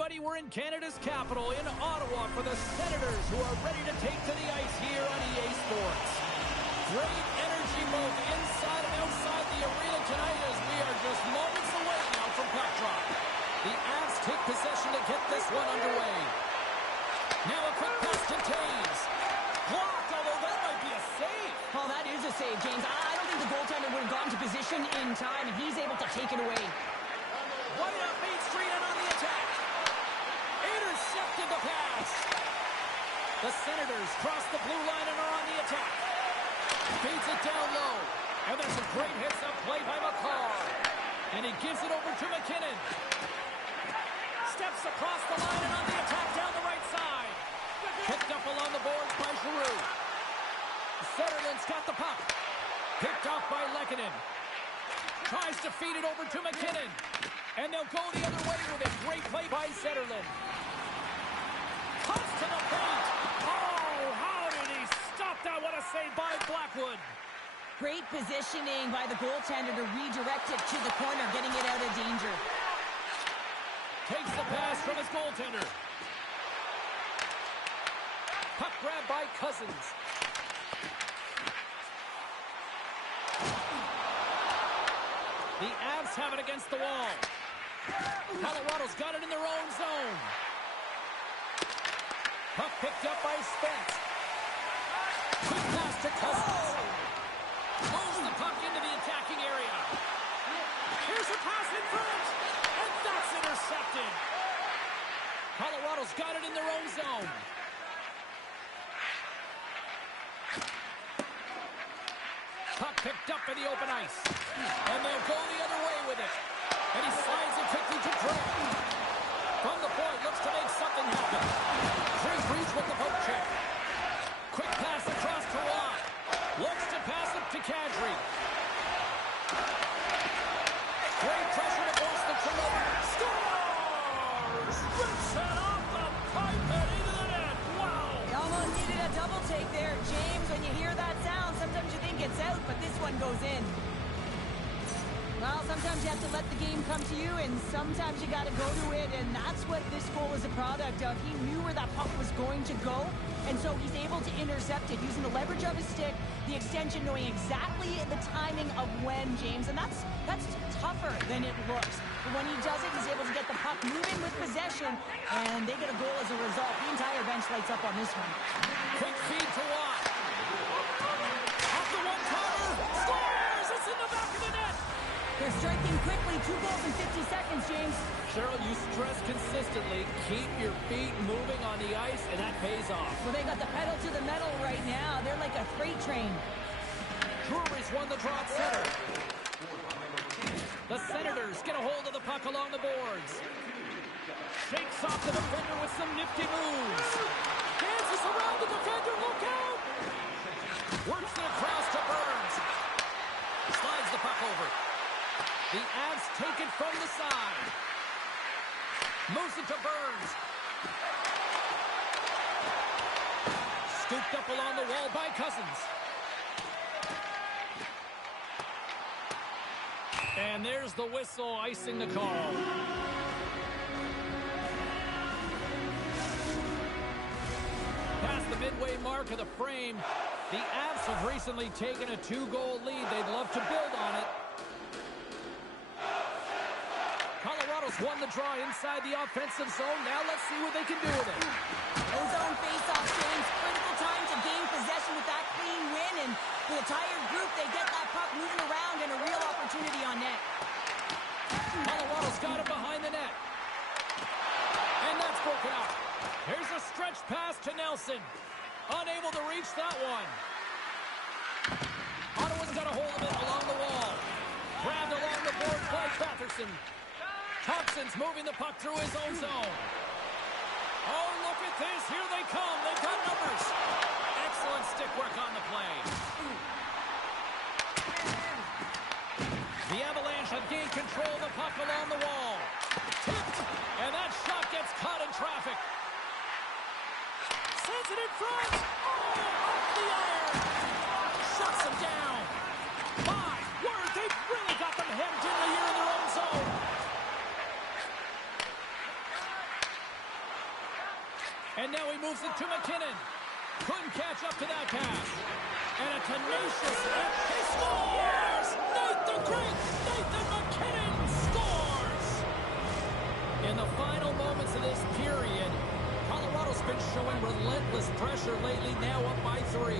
everybody. We're in Canada's capital, in Ottawa, for the Senators, who are ready to take to the ice here on EA Sports. Great energy both inside and outside the arena tonight, as we are just moments away now from puck drop. The Avs take possession to get this one underway. Now a quick pass to Taves. Blocked, although that might be a save. Oh, that is a save, James. I don't think the goaltender would have gotten to position in time, and he's able to take it away. Right up Main Street and on the attack. Intercepted the pass. The Senators cross the blue line and are on the attack. Feeds it down low. And there's a great hits-up play by McCarr. And he gives it over to McKinnon. Steps across the line and on the attack down the right side. Picked up along the boards by Giroux. Zetterlund's got the puck. Picked off by Lehkonen. Tries to feed it over to McKinnon. And they'll go the other way with a great play by Zetterlund. Puts to the paint. Oh, how did he stop that? What a save by Blackwood. Great positioning by the goaltender to redirect it to the corner, getting it out of danger. Takes the pass from his goaltender. Puck grab by Cousins. The Avs have it against the wall. Colorado's got it in their own zone. Puck picked up by Spence. Quick pass to Cousins. Moves the puck into the attacking area. Here's a pass in front. And that's intercepted. Colorado's got it in their own zone. Puck picked up in the open ice. And they'll go the other way with it. And he slides it quickly to Drake. From the point, looks to make something happen. Drake reads with the poke check. Quick pass across to Watt. Looks to pass it to Kadri. Great pressure to force the turnover. Scores! Rips it off the pipe and into the net. Wow! He almost needed a double take there. James, when you hear that sound, sometimes you think it's out, but this one goes in. Well, sometimes you have to let the game come to you, and sometimes you got to go to it, and that's what this goal is a product of. He knew where that puck was going to go, and so he's able to intercept it using the leverage of his stick, the extension, knowing exactly the timing of when, James, and that's tougher than it looks. But when he does it, he's able to get the puck moving with possession, and they get a goal as a result. The entire bench lights up on this one. Quick feed to Watt. Off the one-timer. Scores! It's in the back of the net. They're striking quickly. 2 goals in 50 seconds, James. Cheryl, you stress consistently, keep your feet moving on the ice, and that pays off. Well, they got the pedal to the metal right now. They're like a freight train. Drury's won the draw at center. The Senators get a hold of the puck along the boards. Shakes off the defender with some nifty moves. Dances around the defender. Look out! Works it across to Burns. Slides the puck over. The Avs take it from the side. Moves it to Burns. Scooped up along the wall by Cousins. And there's the whistle icing the call. Past the midway mark of the frame, the Avs have recently taken a 2-goal lead. They'd love to build on it. Colorado's won the draw inside the offensive zone. Now let's see what they can do with it. Ozone face-off, James. Critical time to gain possession with that clean win. And for the tired group, they get that puck moving around and a real opportunity on net. Colorado's got it behind the net. And that's broken up. Here's a stretch pass to Nelson. Unable to reach that one. Ottawa's got a hold of it along the wall. Grabbed along the board by Batherson. Thompson's moving the puck through his own zone. Oh, look at this. Here they come. They've got numbers. Excellent stick work on the play. The Avalanche have gained control of the puck along the wall. Tipped. And that shot gets caught in traffic. Sends it in front. Oh, off the iron. Shuts him down. My word, they've really got them hemmed in here in their own zone. quickly to McKinnon. Couldn't catch up to that pass. And a tenacious... He scores! Nathan McKinnon scores! In the final moments of this period, Colorado's been showing relentless pressure lately, now up by 3.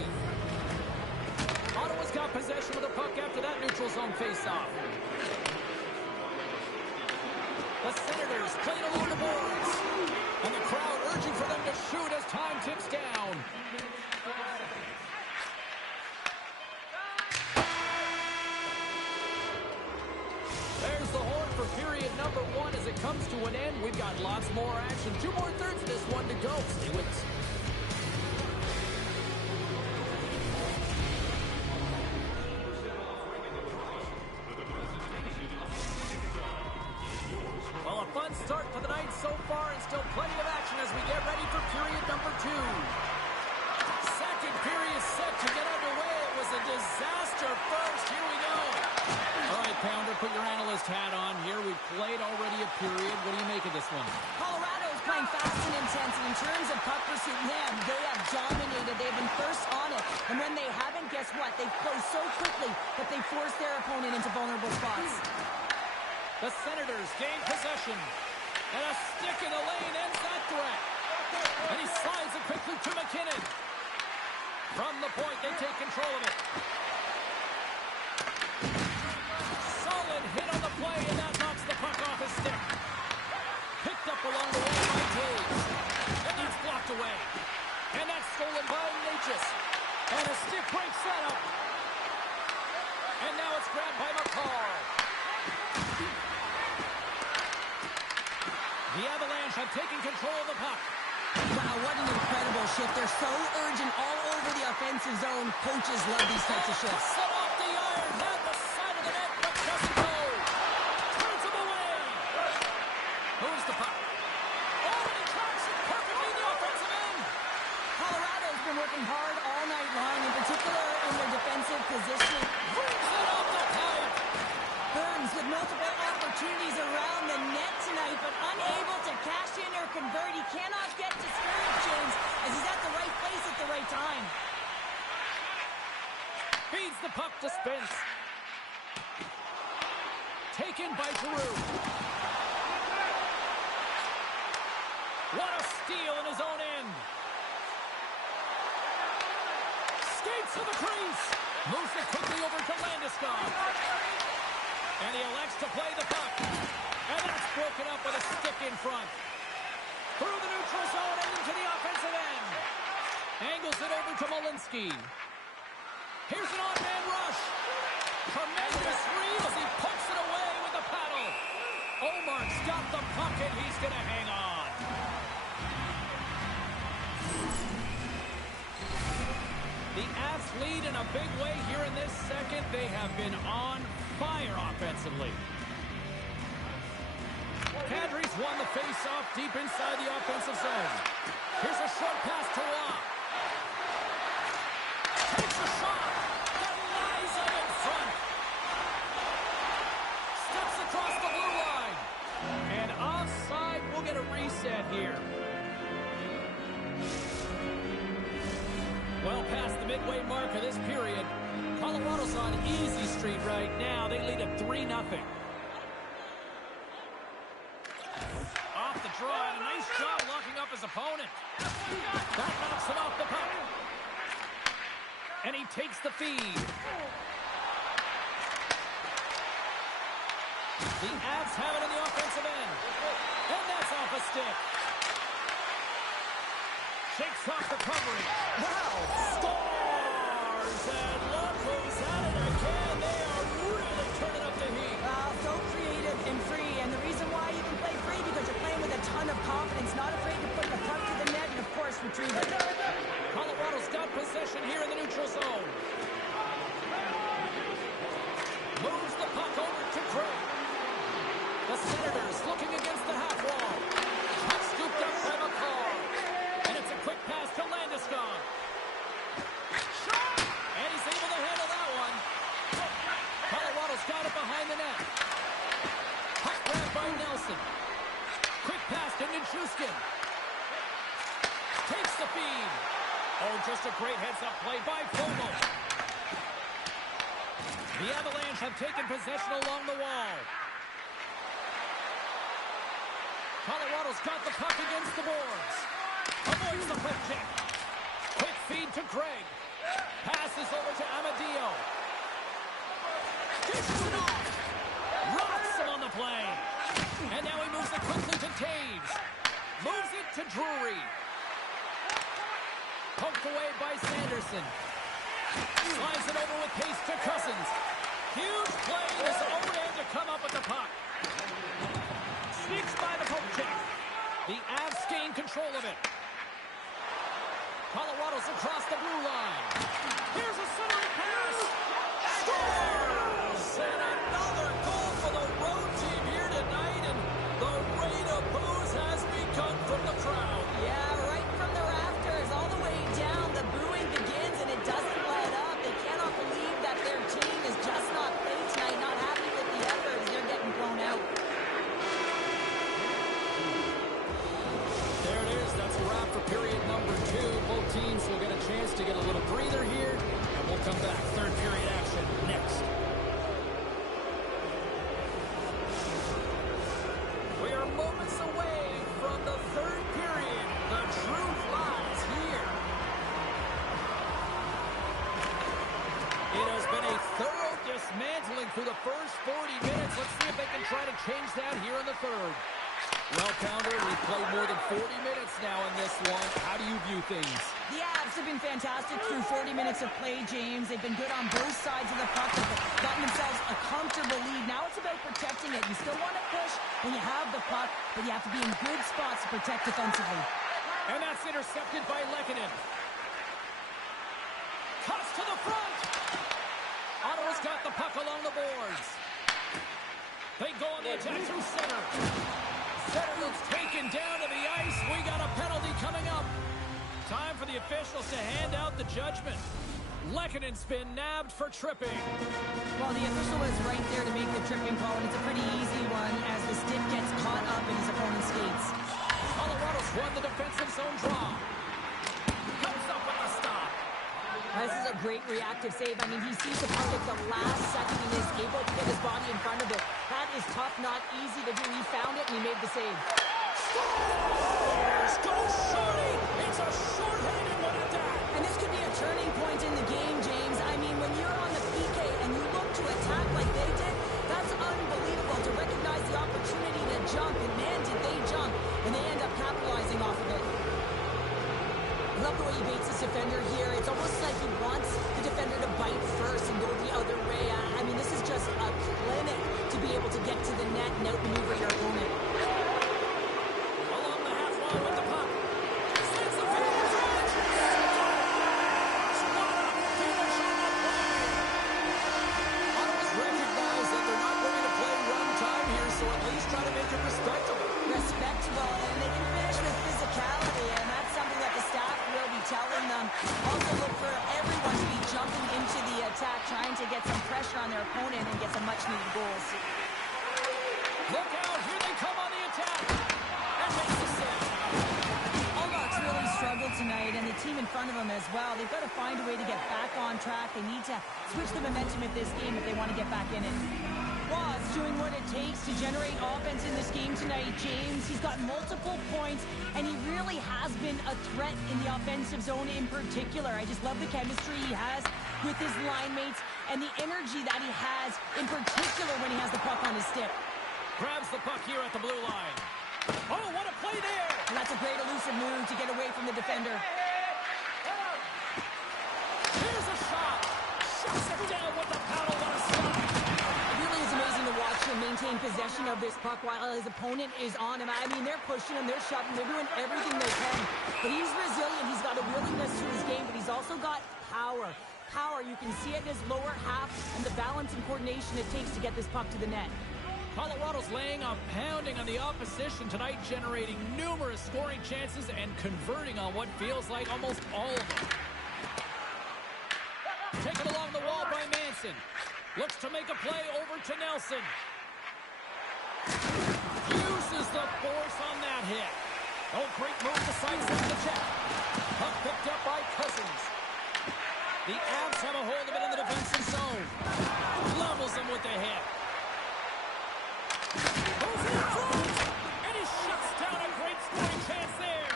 Ottawa's got possession of the puck after that neutral zone faceoff. The Senators playing along the boards. And the crowd urging for them to shoot as time ticks down. There's the horn for period number 1 as it comes to an end. We've got lots more action. 2 more thirds of this one to go. Stay with us. Well, a fun start to the night so far and still plenty of action as we get ready for period number 2. Second period set to get underway. It was a disaster first. Here we go. All right, Pounder, put your analyst hat on here. We've played already a period. What do you make of this one? Colorado's playing fast and intense, and in terms of puck pursuit, man, they have dominated. They've been first on it, and when they haven't, guess what? They've closed so quickly that they force their opponent into vulnerable spots. The Senators gain possession, and a stick in the lane ends that threat. And he slides it quickly to McKinnon. From the point, they take control of it. Solid hit on the play, and that knocks the puck off his stick. Picked up along the wall by Taves. And that's blocked away. And that's stolen by Natchez. And a stick breaks that up. And now it's grabbed by McCall. The Avalanche have taken control of the puck. Wow, what an incredible shift. They're so urgent all over the offensive zone. Coaches love these types of shifts. Set off the iron, down the side of the net, but doesn't go. Turns him away. Moves the puck. Oh, and he tracks it perfectly in the offensive end. Colorado's been working hard all night long, in particular in their defensive positioning. Brings it off the pipe. Burns with multiple opportunities around the net tonight, but unable to cash in or convert. He cannot get discouraged, James, as he's at the right place at the right time. Feeds the puck to Spence. Taken by Giroux. What a steal in his own end. Skates to the crease. Moves it quickly over to Landeskog. And he elects to play the puck. And that's broken up with a stick in front. Through the neutral zone and into the offensive end. Angles it over to Malinsky. Here's an on-man rush. Tremendous read as he pokes it away with the paddle. Omar's got the puck and he's going to hang on. The Avs lead in a big way here in this second. They have been on fire offensively. Kadri's won the face-off deep inside the offensive zone. Here's a short pass to Waugh. Takes a shot. That lies up in front. Steps across the blue line. And offside, we'll get a reset here. Well past the midway mark of this period. Colorado's on easy street right now. They lead at 3-0. Off the draw, and a nice job locking up his opponent. That knocks him off the puck. And he takes the feed. The Avs have it on the offensive end. And that's off a stick. Shakes off the coverage. Wow! Scores! And look who's at it again. They are really turning up the heat. So creative and free. And the reason why you can play free, because you're playing with a ton of confidence, not afraid to put the puck to the net, and of course retrieve it. Colorado's got possession here in the neutral zone. Moves the puck over to Craig. The Senators looking against the half wall. Puck scooped up by McCall. And it's a quick pass to Landeskog. And he's able to handle that one. Colorado's got it behind the net. Puck grabbed by Nelson. Quick pass to Nichushkin. Takes the feed. The Avalanche have taken possession along the wall. Colorado's got the puck against the boards. Avoids the quick check. Quick feed to Craig. Passes over to Amadio. Dishes it off. Rocks him on the play. And now he moves it quickly to Taves. Moves it to Drury. Poked away by Sanderson. Slides it over with pace to Cousins. Huge play in his own end to come up with the puck. Sneaks by the poke check. The Avs gain control of it. Colorado's across the blue line. Here's a centering pass. Scores! And another goal for the road team here tonight. And the rain of boos has begun from the crowd. Yeah, right from the rafters all the way down. The booing begins and it doesn't let up. They cannot believe that their team is just not playing tonight. Not happy with the effort as they're getting blown out. There it is. That's a wrap for period number 2. Both teams will get a chance to get a little breather here. And we'll come back. Third period action next. We are moments away from the third period. The truth lies here. It has been a thorough dismantling through the first 40 minutes. Let's see if they can try to change that here in the third. Well, Pounder, we've played more than 40 minutes now in this one. How do you view things? The Avs have been fantastic through 40 minutes of play, James. They've been good on both sides of the puck. They've gotten themselves a comfortable lead. Now it's about protecting it. You still want to push when you have the puck, but you have to be in good spots to protect defensively. And that's intercepted by Lehkonen. Cuts to the front. Ottawa's got the puck along the boards. They go on the attack through center. Centerland's taken down to the ice. We got a penalty coming up. Time for the officials to hand out the judgment. Lehkonen's been nabbed for tripping. Well, the official was right there to make the tripping call, and it's a pretty easy one as the stick gets caught up in his opponent's skates. Colorado's won the defensive zone draw. Comes up with a stop. This is a great reactive save. I mean, he sees the puck at the last second and is able to get his body in front of it. That is tough, not easy to do. He found it and he made the save. Scores! Go Shorty! It's a short-handed one at that. And this could be a turning point in the game, James. I mean, when you're on the PK and you look to attack like they did, that's unbelievable to recognize the opportunity to jump. And man, did they jump. And they end up capitalizing off of it. I love the way he baits this defender here. It's almost like he wants the defender to bite first and go the other way. I mean, this is just a clinic to be able to get to the net and outmaneuver your opponent. Along the half line with the puck. Sends the fingers on. What a finish on the play. Ottawa's recognized that they're not going to play run time here, so at least try to make it respectable. Respectable, and they can finish with physicality, and that's something that the staff will be telling them. Also look for everyone to be jumping into the attack, trying to get some pressure on their opponent and get some much-needed goals. Look out, here they come on the attack. And makes the save. Allgot's really struggled tonight, and the team in front of him as well. They've got to find a way to get back on track. They need to switch the momentum of this game if they want to get back in it. Ross doing what it takes to generate offense in this game tonight, James. He's got multiple points, and he really has been a threat in the offensive zone in particular. I just love the chemistry he has with his line mates and the energy that he has, in particular when he has the puck on his stick. Grabs the puck here at the blue line. Oh, what a play there! And that's a great elusive move to get away from the defender. Here's a shot. Shuts it down with the paddle. What a stop. It really is amazing to watch him maintain possession of this puck while his opponent is on him. I mean, they're pushing him, they're shoving, they're doing everything they can. But he's resilient, he's got a willingness to his game, but he's also got power. Power, you can see it in his lower half and the balance and coordination it takes to get this puck to the net. Colorado's laying a pounding on the opposition tonight, generating numerous scoring chances and converting on what feels like almost all of them. Taken along the wall by Manson. Looks to make a play over to Nelson. Uses the force on that hit. Oh, great move to sidestep the check. Puck picked up by Cousins. The Avs have a hold of it in the defensive zone. hit. Goes in front, and he shuts down a great scoring chance there.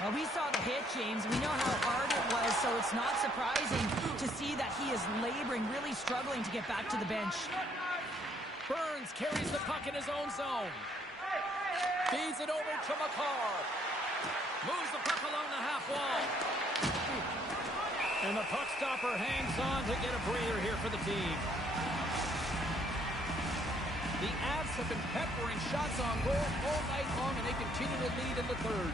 Well, we saw the hit, James. We know how hard it was, so it's not surprising to see that he is laboring, really struggling to get back to the bench. Burns carries the puck in his own zone. Feeds it over to McCarr. Moves the puck along the half wall. And the puck stopper hangs on to get a breather here for the team. The Avs have been peppering shots on goal all night long, and they continue to lead in the third.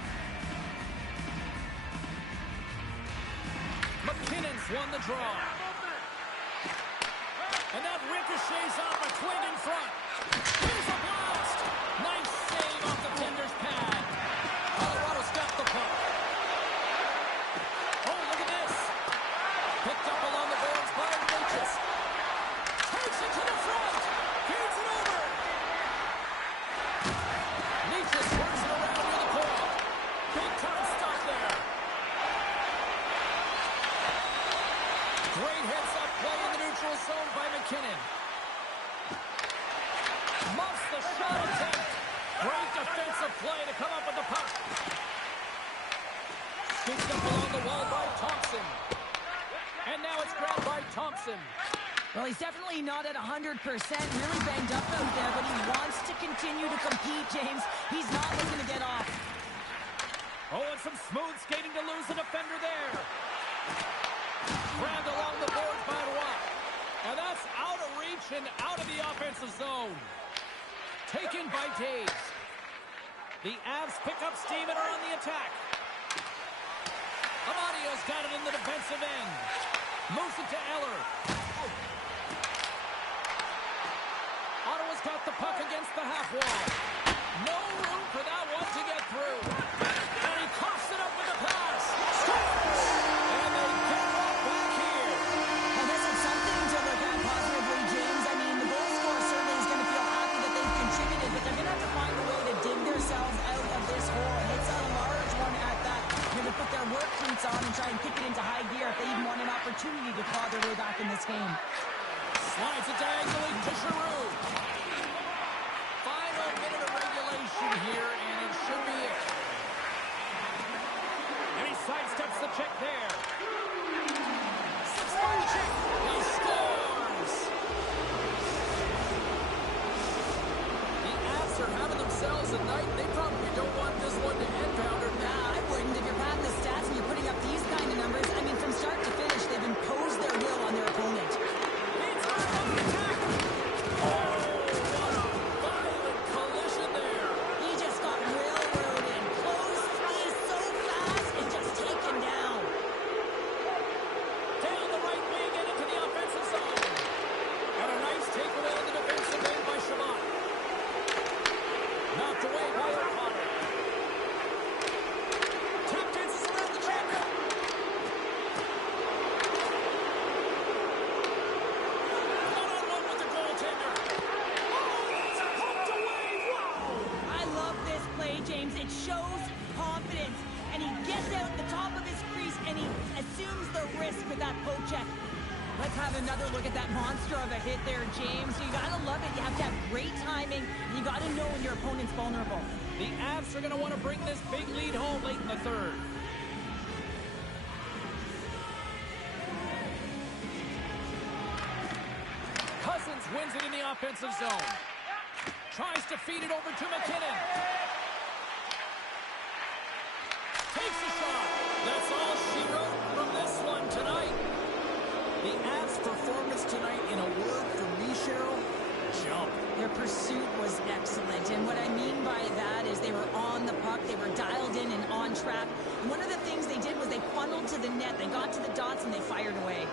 McKinnon's won the draw. And that ricochets off McQuinn in front. Here's a blast. Nice save off the tender's pad. Colorado's got the puck. Oh, look at this. Picked up along the boards by Lucas. Takes it to the front. Feeds it over. Lucas works it around near the point. Big time stop there. Great heads-up play in the neutral zone by McKinnon. Muffs the shot attempt. Great defensive play to come up with the puck. Scooped up along the wall by Thompson. And now it's grabbed by Thompson. Well, he's definitely not at 100%, really banged up out there, but he wants to continue to compete, James. He's not looking to get off. Oh, and some smooth skating to lose the defender there. Grabbed along the boards by Watt. And that's out of reach and out of the offensive zone. Taken by Daves. The Avs pick up steam and are on the attack. Amadio's got it in the defensive end. Moves it to Eller. Ottawa's got the puck against the half wall. No room for that one to get through. And he coughs it up with the pass. Scores! And they get right back here. I guess it's something to look at positively, James. I mean, the goal scorer certainly is going to feel happy that they've contributed, but they're going to have to find a way to dig themselves out of this hole. And it's a large one at that. They're going to put their work boots on and try and kick it into high gear if they even want an opportunity to claw their way back in this game. Slides it diagonally to Giroux. Final minute of regulation here, and it should be it. And he sidesteps the check there. Six-line check. He scores! The Avs are having themselves a night. They probably don't want this one to end, Pounder. Nah, I wouldn't. If you're padding the stats and you're putting up these kind of numbers, I mean, from start to finish, they've imposed their will on their opponent. He just got railroaded. Close three so fast and just taken down. Down the right wing and into the offensive zone. And a nice takeaway in the defensive end by Shabbat. Knocked away by O'Connor. Tap dances around the check. One-on-one with the goaltender. Oh, it's poked away. Wow. I love this play, James. It shows confidence. And he gets out the top of his crease and he assumes the risk with that poke check. Let's have another look at that monster of a hit there, James. You gotta love it. You have to have great timing. And you gotta know when your opponent's vulnerable. The Avs are going to want to bring this big lead home late in the third. Cousins wins it in the offensive zone. Tries to feed it over to McKinnon. Takes a shot. That's all she wrote from this one tonight. The Avs' performance tonight, in a word from me, Cheryl, jump. Their pursuit was excellent. And what I mean by that is they were on the puck. They were dialed in and on track. And one of the things they did was they funneled to the net. They got to the dots and they fired away.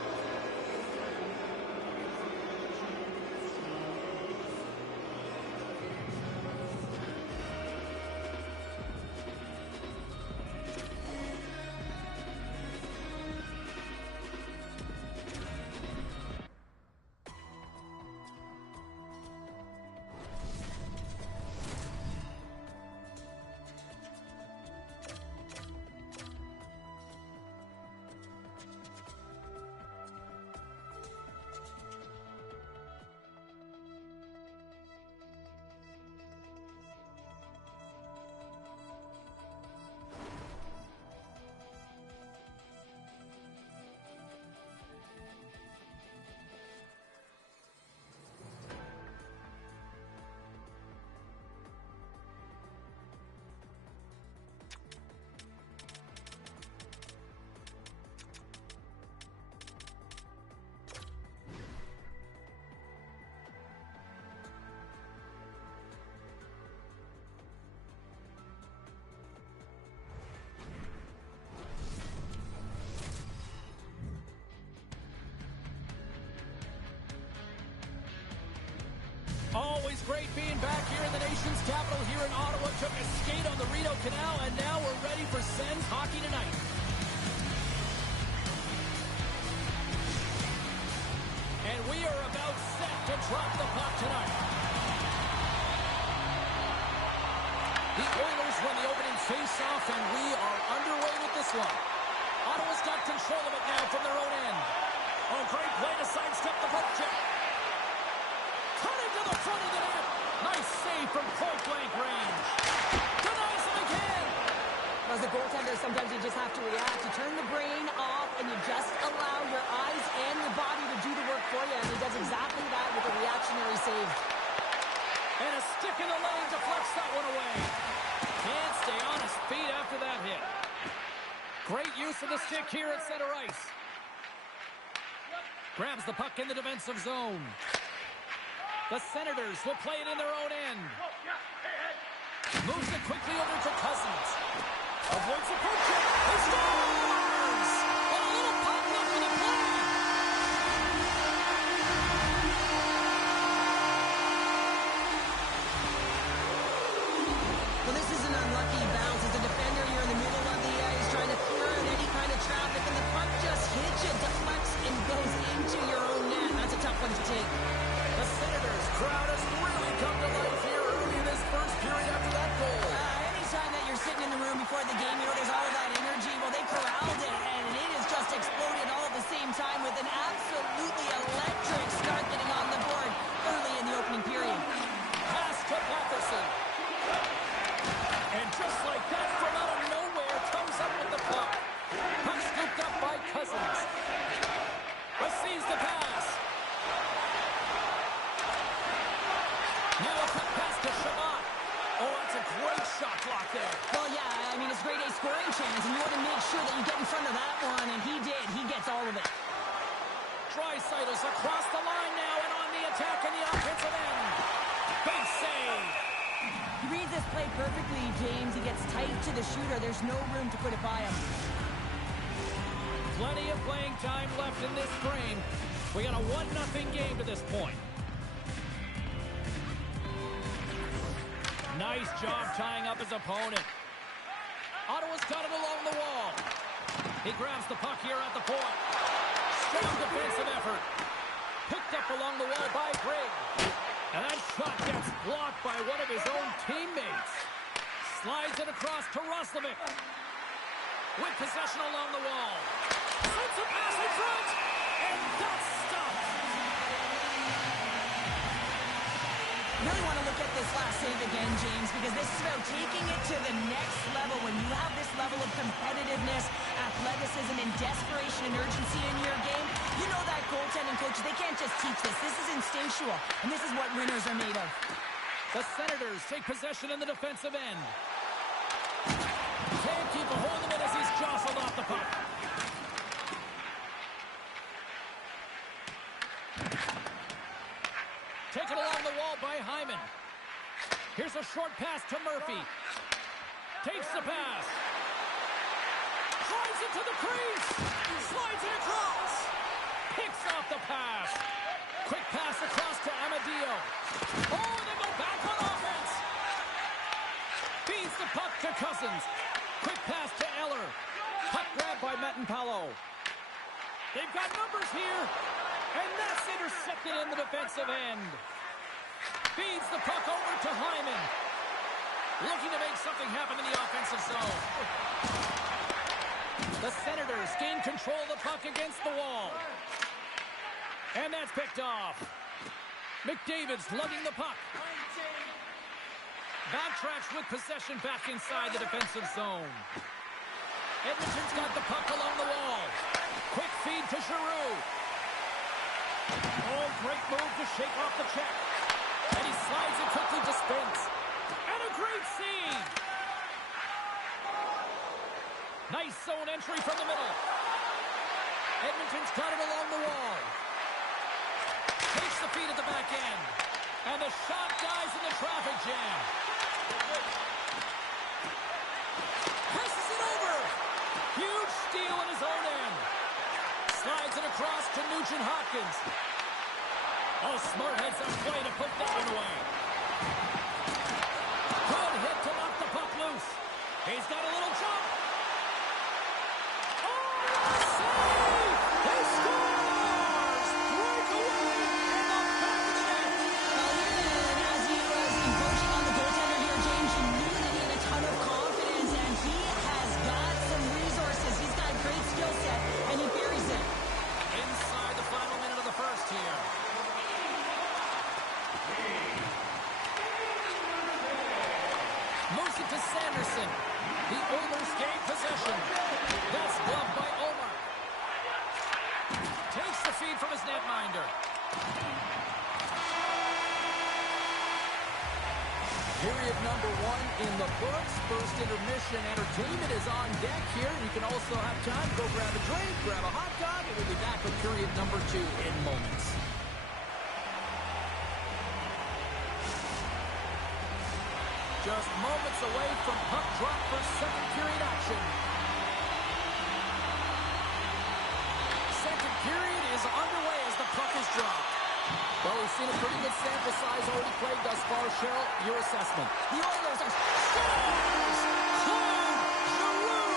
Always great being back here in the nation's capital here in Ottawa. Took a skate on the Rideau Canal, and now we're ready for Sens hockey tonight. And we are about set to drop the puck tonight. The Oilers run the opening face-off, and we are underway with this one. Ottawa's got control of it now from their own end. Oh, great play to sidestep the poke check. Turning to the front of the net. Nice save from point-blank range. Denies him again. As a goaltender, sometimes you just have to react. You turn the brain off, and you just allow your eyes and your body to do the work for you. And he does exactly that with a reactionary save. And a stick in the lane deflects that one away. Can't stay on his feet after that hit. Great use of the stick here at center ice. Grabs the puck in the defensive zone. The Senators will play it in their own end. Moves it quickly over to Cousins. Avoids the poke check. He scores! And a little pop left for the play. Well, this is an unlucky bounce. As a defender, you're in the middle of the ice trying to clear out any kind of traffic, and the puck just hits you, deflects, and goes into your own net. That's a tough one to take. The Senators crowd has really come to life here early in this first period after that goal. Anytime that you're sitting in the room before the game, you know there's all of that energy. Well, they corralled it, and it has just exploded all at the same time with an absolutely electric start getting on the board early in the opening period. Pass to Patterson. And just like that, from out of nowhere, comes up with the puck. Puck scooped up by Cousins. Receives the pass. Now a quick pass to Shabbat. Oh, that's a great shot block there. Well, yeah, I mean, it's grade A scoring chance, and you want to make sure that you get in front of that one, and he did. He gets all of it. Draisaitl across the line now and on the attack in the offensive end. Big save. He reads this play perfectly, James. He gets tight to the shooter. There's no room to put it by him. Plenty of playing time left in this frame. We got a 1-0 game to this point. Nice job tying up his opponent. Ottawa's got it along the wall. He grabs the puck here at the point. Strong defensive effort. Picked up along the wall by Grigg. And that shot gets blocked by one of his own teammates. Slides it across to Roslovic. With possession along the wall. Sends a pass in front. And that's stopped. You really want to look at this last save again, James, because this is about taking it to the next level. When you have this level of competitiveness, athleticism, and desperation and urgency in your game, you know that goaltending coaches, they can't just teach this. This is instinctual, and this is what winners are made of. The Senators take possession in the defensive end. Can't keep a hold of it as he's jostled off the puck. Taken along the wall by Hyman. Here's a short pass to Murphy. Takes the pass. Drives it to the crease. Slides it across. Picks off the pass. Quick pass across to Amadio. Oh, they go back on offense. Feeds the puck to Cousins. Quick pass to Eller. Puck grab by Metanpalo. They've got numbers here. And that's intercepted in the defensive end. Feeds the puck over to Hyman. Looking to make something happen in the offensive zone. The Senators gain control of the puck against the wall. And that's picked off. McDavid's lugging the puck. Backtracks with possession back inside the defensive zone. Edmonton's got the puck along the wall. Quick feed to Giroux. Oh, great move to shake off the check. And he slides it quickly to Spence. And a great save. Nice zone entry from the middle. Edmonton's got it along the wall. Takes the feed at the back end. And the shot dies in the traffic jam. Passes it over. Huge steal in his own end. Slides it across to Nugent Hopkins. Oh, smart heads up play to put that one away. Good hit to knock the puck loose. He's got a little jump. Oh, save! He scores! Breakaway in the back of the net. Well, even as he was encroaching on the goaltender here, James, you knew that he had a ton of confidence, and he has got some resources. He's got a great skill set, and he buries it. Inside the final minute of the first here. Moves it to Sanderson. The Oilers gain possession. That's gloved by Omar. Takes the feed from his netminder. Period number 1 in the books. First intermission entertainment is on deck here. You can also have time to go grab a drink, grab a hot dog, and we'll be back with period number 2 in moments. Just moments away from puck drop for second period action. Second period is underway as the puck is dropped. Well, we've seen a pretty good sample size already played thus far. Cheryl, your assessment. The Oilers are... Scores! Claude Giroux!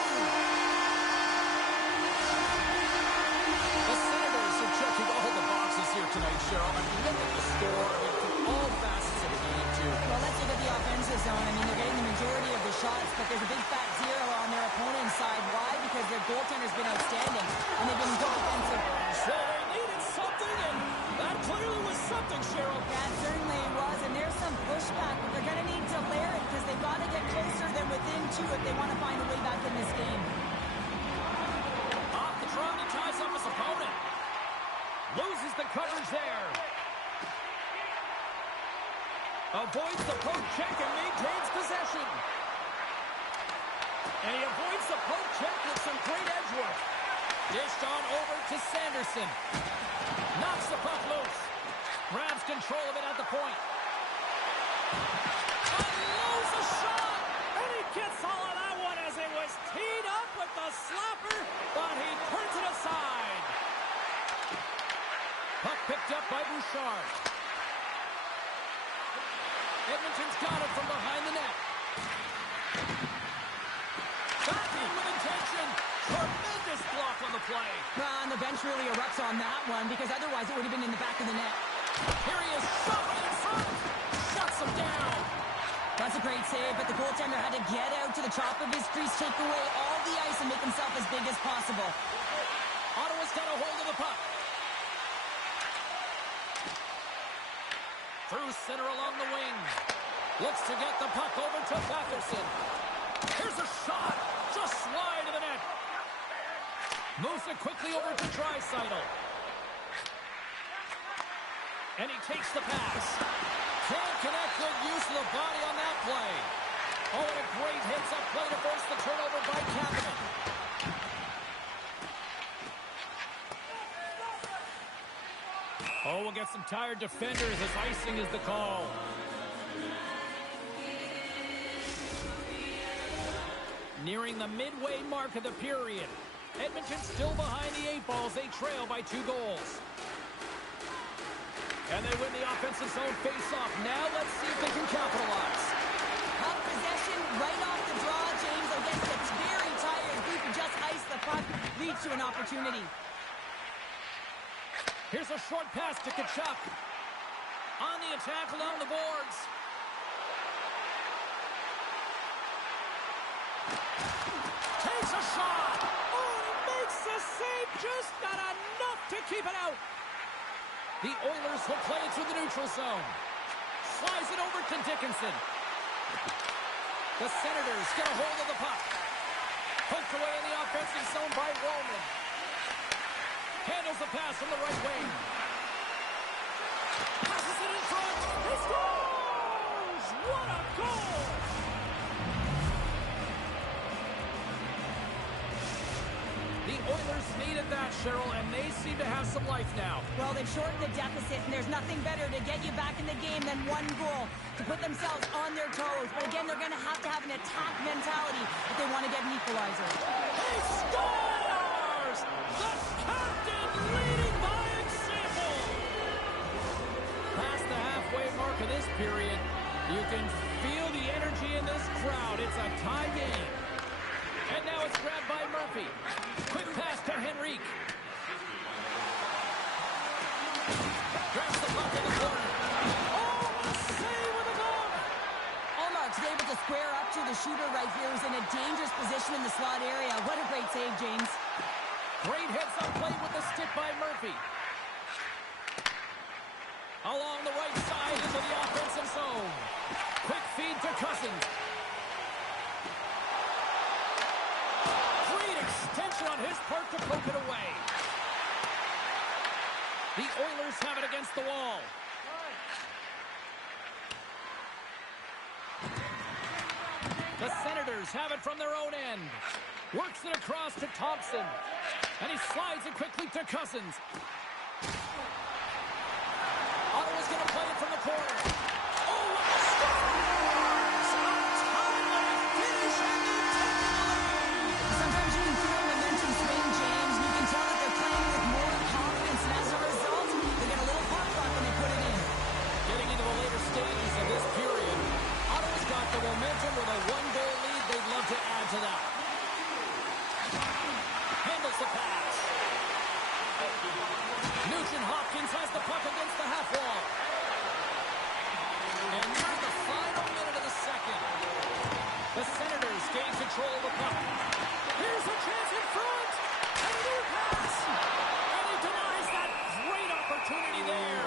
The Senators are checking all the boxes here tonight, Cheryl. I mean, look at the score. I mean, from all facets of the game, too. Well, let's look at the offensive zone. I mean, they're getting the majority of the shots, but there's a big fat zero on their opponent's side. Why? Because their goaltender's been outstanding, and they've been good defensive. So they needed something, and that clearly was something, Cheryl. That certainly was, and there's some pushback, but they're going to need to layer it because they've got to get closer than within 2 if they want to find a way back in this game. Off the draw, he ties up his opponent. Loses the coverage there. Avoids the poke check and maintains possession. And he avoids the poke check with some great edge work. Dished on over to Sanderson. Knocks the puck loose. Grabs control of it at the point. Unloads a shot. And he gets all of that one as it was teed up with the slapper, but he turns it aside. Puck picked up by Bouchard. Edmonton's got it from behind the net. Back in with intention. Tremendous block on the play. And the bench really erupts on that one because otherwise it would have been in the back of the net. Here he is, shot right in front. Shuts him down. That's a great save, but the goaltender had to get out to the top of his crease, take away all the ice, and make himself as big as possible. Ottawa's got a hold of the puck. Through center along the wing. Looks to get the puck over to Batherson. Here's a shot. Just wide of the net. Moves it quickly over to Draisaitl. And he takes the pass. Can't connect. Good use of the body on that play. Oh, and a great hits-up play to force the turnover by Kapanen. Oh, we'll get some tired defenders as icing is the call. Nearing the midway mark of the period. Edmonton still behind the 8 balls. They trail by 2 goals. And they win the offensive zone face-off. Now let's see if they can capitalize. Puck possession right off the draw. James, I guess gets very tired. If he could just ice the puck, leads to an opportunity. Here's a short pass to Tkachuk. On the attack along the boards. Takes a shot. Oh, he makes the save. Just not enough to keep it out. The Oilers will play it through the neutral zone. Slides it over to Dickinson. The Senators get a hold of the puck. Poked away in the offensive zone by Roman. Handles the pass from the right wing. Passes it in front. He scores! What a goal! The Oilers needed that, Cheryl, and they seem to have some life now. Well, they've shortened the deficit, and there's nothing better to get you back in the game than 1 goal to put themselves on their toes. But again, they're going to have an attack mentality if they want to get an equalizer. He scores! The captain leading by example! Past the halfway mark of this period, You can feel the energy in this crowd. It's a tie game. And now it's grabbed by Murphy. Quick pass to Henrique. Grabs the puck in the corner. Oh, a save with a goal! Allmark's able to square up to the shooter right here, who's in a dangerous position in the slot area. What a great save, James. Great heads-up play with the stick by Murphy. Along the right side into the offensive zone. Quick feed to Cousins. Great extension on his part to poke it away. The Oilers have it against the wall. The Senators have it from their own end. Works it across to Thompson. And he slides it quickly to Cousins. Ottawa's going to play it from the corner. Oh, scores! A timely finish, and they take the lead. Sometimes you can feel momentum swing, James. You can tell that they're playing with more confidence, and as a result, they get a little hot rock when they put it in. Getting into the later stages of this period, Ottawa's got the momentum with a one-goal lead. They'd love to add to that. Handles the pass. Nugent-Hopkins has the puck against the half wall. And near the final minute of the second, the Senators gain control of the puck. Here's a chance in front. And a new pass. And he denies that great opportunity there.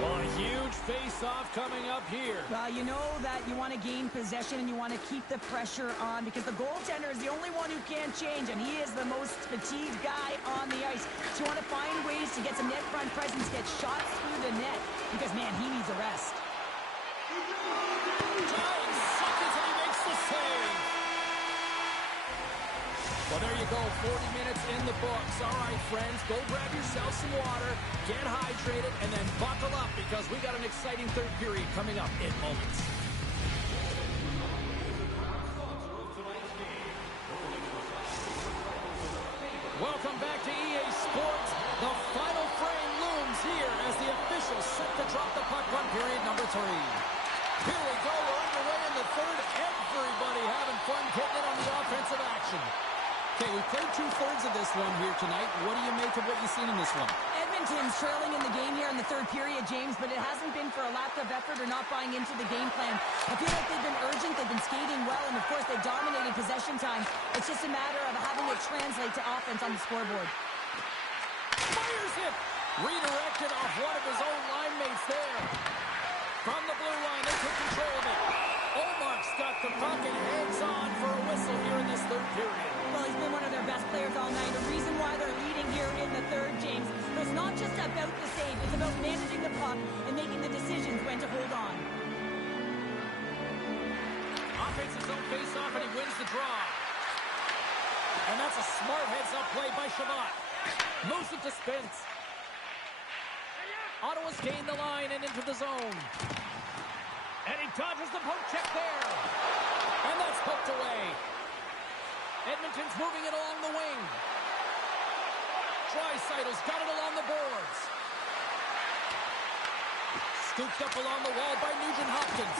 Well, a huge face-off coming up here. Well, you know that you want to gain possession and you want to keep the pressure on because the goaltender is the only one who can't change, and he is the most fatigued guy on the ice. So you want to find ways to get some net front presence, get shots through the net because, man, he needs a rest. 9 seconds and he makes the save. Well, there you go, 40 minutes in the books. All right, friends, go grab yourself some water, get hydrated, and then buckle up because we got an exciting third period coming up in moments. Welcome back to EA Sports. The final frame looms here as the officials set to drop the puck on period number 3. Here we go, we're underway in the third. Everybody having fun getting in on the offensive action. Okay, we played 2/3 of this one here tonight. What do you make of what you've seen in this one? Edmonton's trailing in the game here in the third period, James, but it hasn't been for a lack of effort or not buying into the game plan. I feel like they've been urgent, they've been skating well, and of course they've dominated possession time. It's just a matter of having it translate to offense on the scoreboard. Fires it! Redirected off one of his own line mates there. From the blue line, they took control of it. Olmark's got the puck and hangs on for a whistle here in this third period. Well, he's been one of their best players all night. The reason why they're leading here in the third, James, but it's not just about the save. It's about managing the puck and making the decisions when to hold on. Offensive zone face-off, and he wins the draw. And that's a smart heads-up play by Shabbat. Moves it to Spence. Ottawa's gained the line and into the zone. And he dodges the poke check there. And that's hooked away. Edmonton's moving it along the wing. Draisaitl's got it along the boards. Scooped up along the wall by Nugent-Hopkins.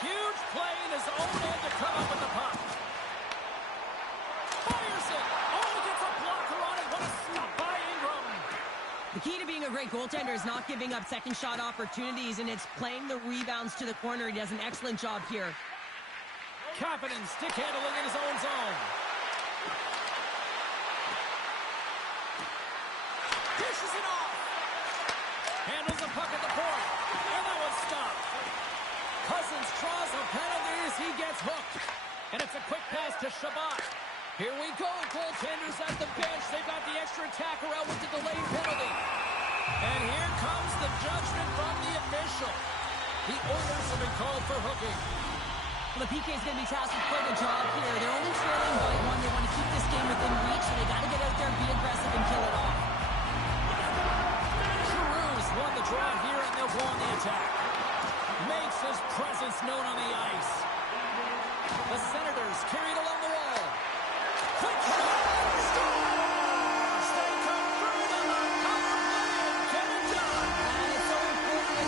Huge play in his own end to come up with the puck. Fires it. Oh, he gets a blocker on it. What a stop by Ingram. The key to being a great goaltender is not giving up second shot opportunities, and it's playing the rebounds to the corner. He does an excellent job here. Kapanen stick handling in his own zone. Dishes it off. Handles the puck at the point. And that one's stopped. Cousins draws a penalty as he gets hooked. And it's a quick pass to Shabbat. Here we go. Goaltenders at the bench. They've got the extra attacker out with the delayed penalty. And here comes the judgment from the official. The Oilers have been called for hooking. Well, the PK is going to be tasked with quite a job here. They're only trailing by one. They want to keep this game within reach, so they got to get out there, be aggressive, and kill it off. Giroux's won the draw here, and they'll go on the attack. Makes his presence known on the ice. The Senators carried along the wall. Quick shot! Scores! They convert on the power play and get it done! And it's so important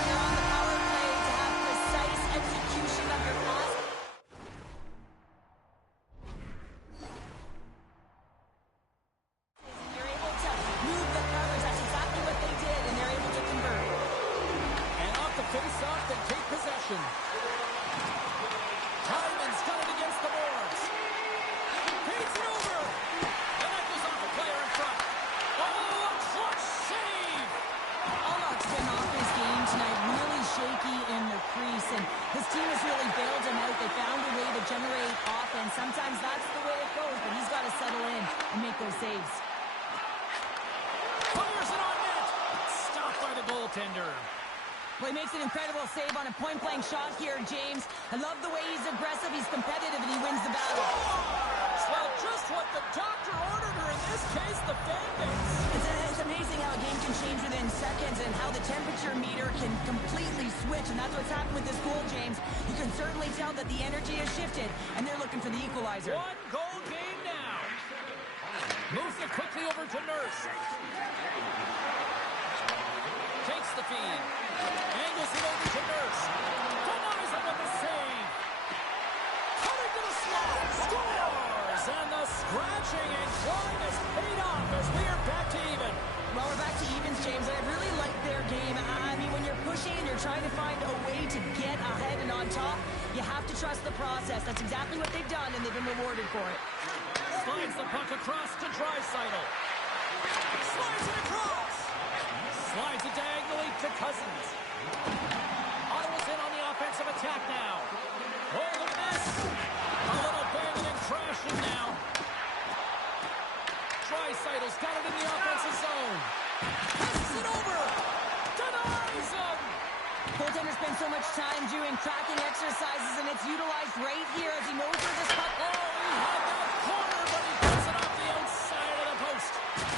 Well, he makes an incredible save on a point-blank shot here, James. I love the way he's aggressive, he's competitive, and he wins the battle. Well, just what the doctor ordered, or in this case, the fan base. It's amazing how a game can change within seconds and how the temperature meter can completely switch, and that's what's happened with this goal, James. You can certainly tell that the energy has shifted, and they're looking for the equalizer. One goal game now. Moves it quickly over to Nurse. Takes the feed. Angles it over to Nurse. Denies him with the save. Cutting to the slot. Scores! And the scratching and clawing is paid off as we are back to even. Well, we're back to evens, James, and I really like their game. I mean, when you're pushing and you're trying to find a way to get ahead and on top, you have to trust the process. That's exactly what they've done, and they've been rewarded for it. Slides the puck across to Draisaitl. Slides it across. Slides it diagonally to Cousins. Ottawa's in on the offensive attack now. Oh, look at this. A little banging and crashing now. Draisaitl's got it in the offensive zone. Passes it over. Denies him. Goaltender spends so much time doing cracking exercises, and it's utilized right here as he knows where this puck. Oh, he had that corner, but he puts it off the outside of the post.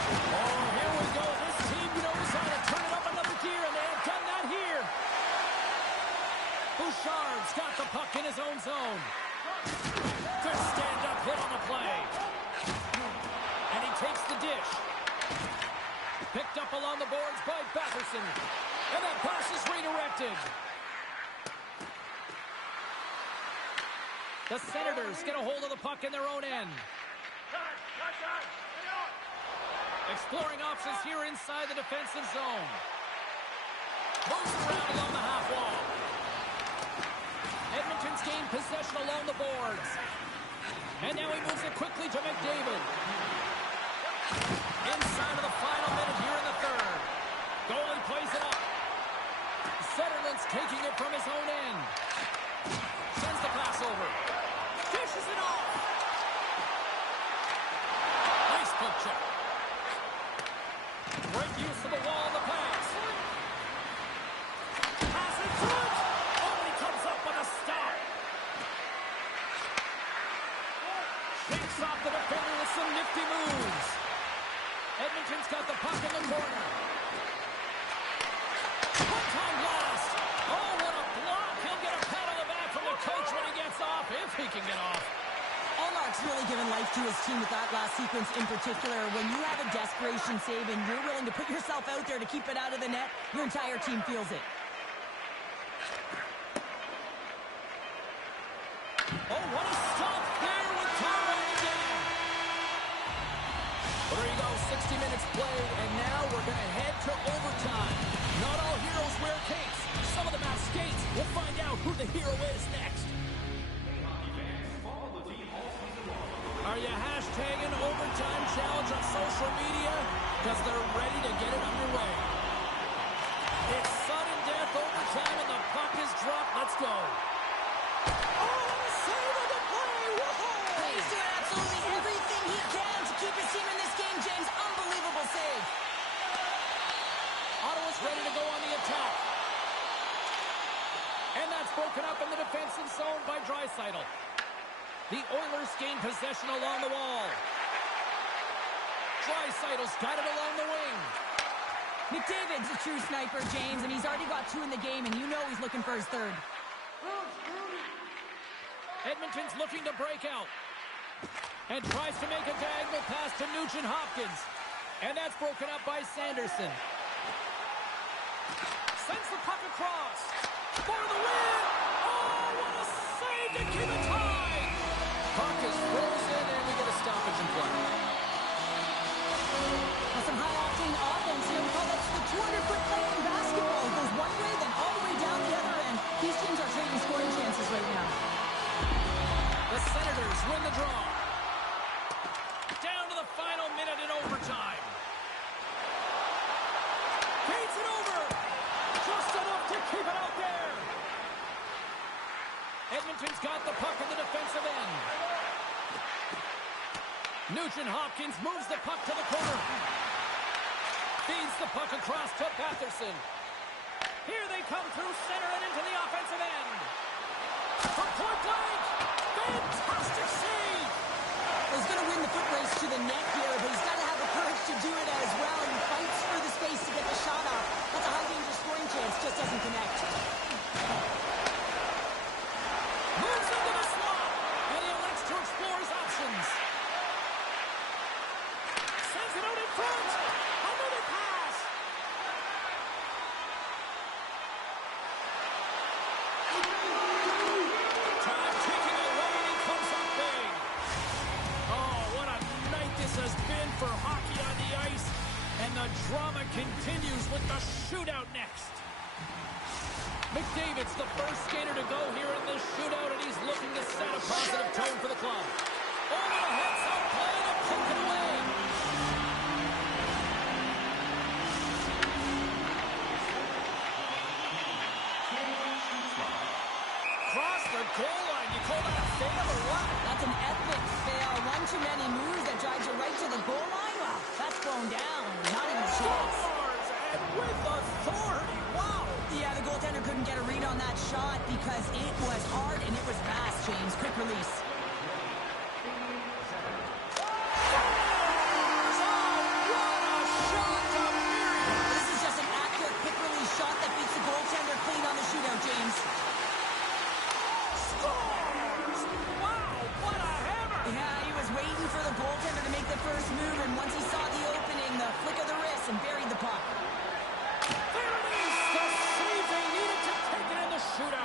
Oh, here we go. This team knows how to turn it up another gear, and they have done that here. Bouchard's got the puck in his own zone. Good stand-up hit on the play. And he takes the dish. Picked up along the boards by Batherson. And that pass is redirected. The Senators get a hold of the puck in their own end. Exploring options here inside the defensive zone. Moves around along the half wall. Edmonton's gained possession along the boards. And now he moves it quickly to McDavid. Inside of the final minute here in the third. Goalie plays it up. Zetterlund's taking it from his own end. Sends the pass over. Dishes it off. Nice poke check. Great use of the wall on the pass. Pass it to it. Oh, he comes up with a stop. Shakes off the defender with some nifty moves. Edmonton's got the puck in the corner. One-time blast. Oh, what a block. He'll get a pat on the back from the coach when he gets off, if he can get off. Allmark's really given life to his team with that last sequence in particular. When you have a desperation save and you're willing to put yourself out there to keep it out of the net, your entire team feels it. Oh, what a stop there with time running down. Well, there you go, 60 minutes played, and now we're going to head to overtime. Not all heroes wear capes. Some of them have skates. We'll find out who the hero is next. Are you hashtagging overtime challenge on social media? Because they're ready to get it underway. It's sudden death overtime, and the puck is dropped. Let's go. Oh, what a save on the play! Whoa! He's doing absolutely everything he can to keep his team in this game, James. Unbelievable save. Ottawa's ready to go on the attack. And that's broken up in the defensive zone by Draisaitl. The Oilers gain possession along the wall. Draisaitl's got it along the wing. McDavid's a true sniper, James, and he's already got 2 in the game, and you know he's looking for his third. Edmonton's looking to break out. And tries to make a diagonal pass to Nugent Hopkins. And that's broken up by Sanderson. Sends the puck across. For the win! Oh, what a save to keep it tied! Puck is frozen, and we get a stoppage in play. Well, some high-octane offense here. We call that the 200-foot play in basketball. It goes one way, then all the way down the other end. These teams are trading scoring chances right now. The Senators win the draw. Down to the final minute in overtime. Gates it over. Just enough to keep it out there. Edmonton's got the puck in the defensive end. Nugent Hopkins moves the puck to the corner. Feeds the puck across to Batherson. Here they come through center and into the offensive end. From point blank. Fantastic save. He's going to win the foot race to the net here, but he's got to have the courage to do it as well. He fights for the space to get the shot off. That's a high danger scoring chance, just doesn't connect. Moves into the slot, and he elects to explore his options. Sends it out in front. Another pass. Time ticking away, and he comes up big. Oh, what a night this has been for hockey on the ice. And the drama continues with the shootout next. McDavid's the first skater to go here in this shootout, and he's looking to set a positive tone for the club. Over the head, out play, and a poke it away. Cross the goal line. You call that a fail or what? That's an epic fail. One too many moves that drives you right to the goal line. Wow, that's thrown down. Not even a chance. Scores, and with authority. Wow. Yeah, the goaltender couldn't get a read on that shot because it was hard and it was fast, James. Quick release. This is just an accurate quick release shot that beats the goaltender clean on the shootout, James. Scores! Wow, what a hammer! Yeah, he was waiting for the goaltender to make the first move, and once he saw the opening, the flick of the wrist and buried the puck.